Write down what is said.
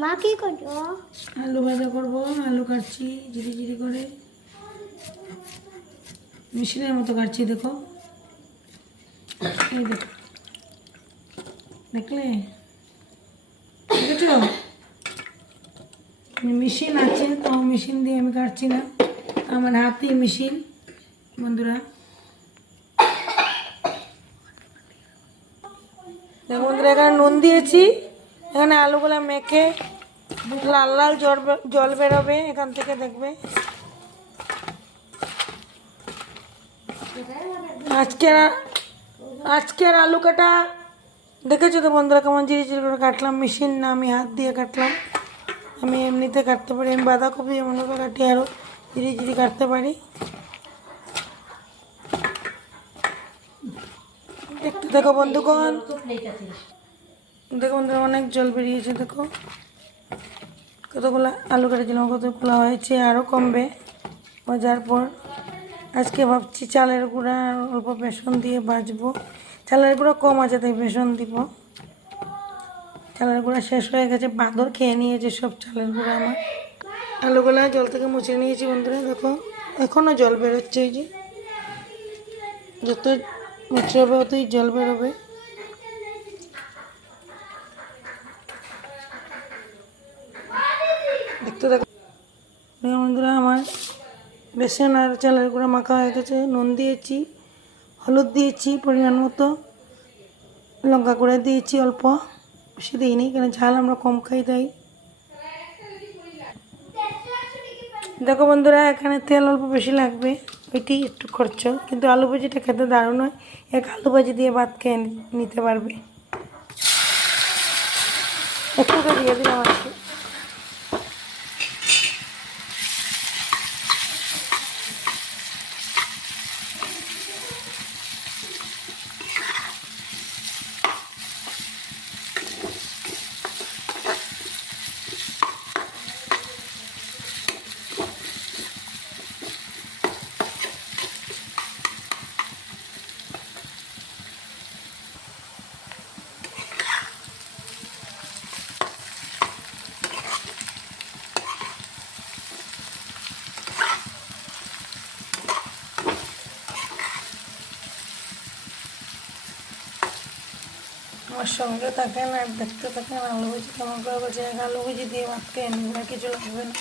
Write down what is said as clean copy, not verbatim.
মা কি করছো? আলু ভাজা করবো। আলু কাটছি জিরি জিরি করে, মেশিনের মতো কাটছি। দেখো, এই দেখো, দেখলে, দেখেছো? মেশিন আছে তো, মেশিন দিয়ে আমি কাটছি না, আমার হাতে মেশিন। বন্ধুরা দেখো, বন্ধুরা এখানে নুন দিয়েছি, এখানে আলুগুলো মেখে লাল লাল জল বেরোবে এখান থেকে, দেখবে। আজকের আলু কাটা দেখেছো তো বন্ধুরা, কেমন জিরি জিরি করে কাটলাম। মেশিন না, আমি হাত দিয়ে কাটলাম। আমি এমনিতে কাটতে পারি, আমি বাঁধাকপি এমনভাবে কাটি, আরও জিরি জিরি কাটতে পারি। একটু দেখো বন্ধুগণ, দেখো বন্ধুরা, অনেক জল বেরিয়েছে। দেখো কতগুলো আলু কেটেছিলাম, কতগুলো হয়েছে, আরও কমবে ভাজার পর। আজকে ভাবছি চালের গুঁড়া আর অল্প বেসন দিয়ে ভাজবো। চালের গুঁড়া কম আছে তাই বেসন দিব। চালের গুঁড়া শেষ হয়ে গেছে, বাঁদর খেয়ে নিয়েছে সব চালের গুঁড়া আমার। আলুগুলা জল থেকে মুছে নিয়েছি বন্ধুরা। দেখো এখনও জল বেরোচ্ছে, এই যে যত মুছে হবে অতই জল বেরোবে। দেখতে দেখো বন্ধুরা, আমার বেসন আর চালের গুঁড়া মাখা হয়ে গেছে। নুন দিয়েছি, হলুদ দিয়েছি পরিমাণ মতো, লঙ্কা গুঁড়া দিয়েছি অল্প, বেশি দিইনি কেন ঝাল আমরা কম খাই তাই। দেখো বন্ধুরা, এখানে তেল অল্প বেশি লাগবে, এটি একটু খরচ, কিন্তু আলু ভাজিটা খেতে দারুণ হয়। এক আলু ভাজি দিয়ে ভাত খেয়ে নিতে পারবে। একটু তো দিয়ে দিলাম আজকে। আমার সঙ্গে থাকেন আর দেখতে থাকেন আলু ভাজি কেমন করে বলছে। এক আলু ভাজি দিয়ে ভাত খেয়ে নিবে, কিছু লাগবে না।